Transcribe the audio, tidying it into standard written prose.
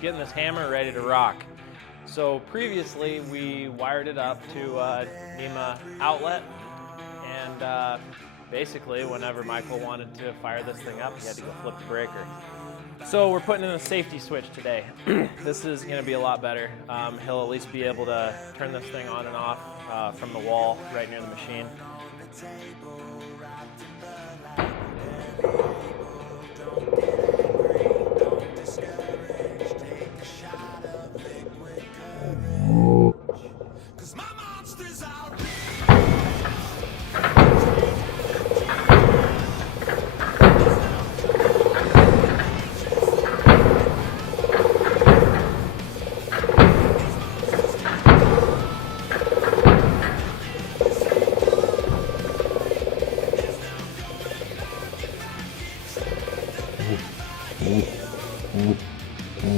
getting this hammer ready to rock. So previously we wired it up to a NEMA outlet, and basically whenever Michael wanted to fire this thing up, he had to go flip the breaker. So we're putting in a safety switch today. This is going to be a lot better. He'll at least be able to turn this thing on and off from the wall right near the machine.